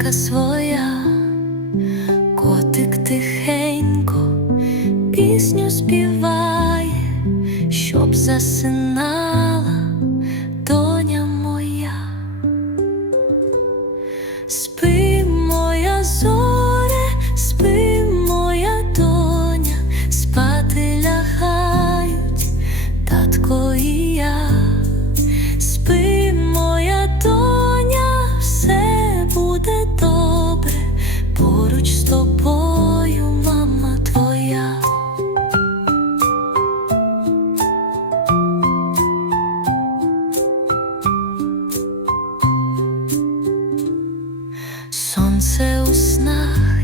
казка своя, котик тихенько пісню співає, щоб засинала буде добре, поруч з тобою, мама твоя. Сонце у снах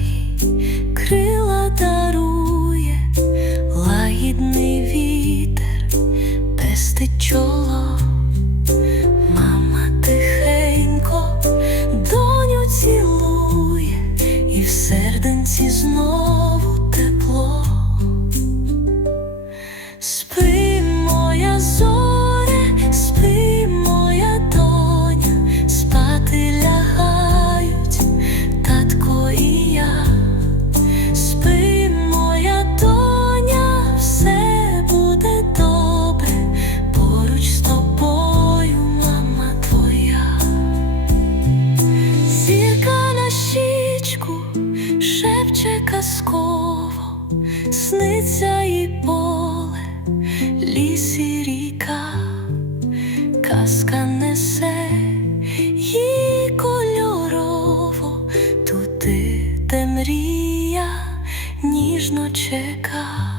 шепче казково, сниться і поле, ліс і ріка, казка несе її кольорово, туди, де мрія ніжно чека.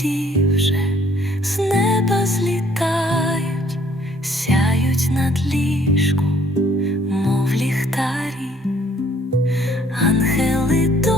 Ті вже з неба злітають, сяють над ліжку, мов ліхтарі, ангели до.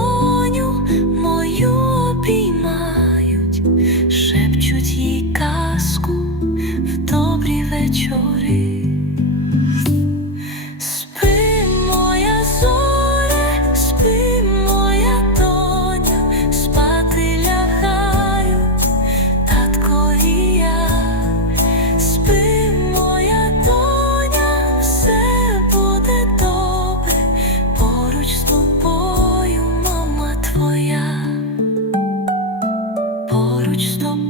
поруч з тобою.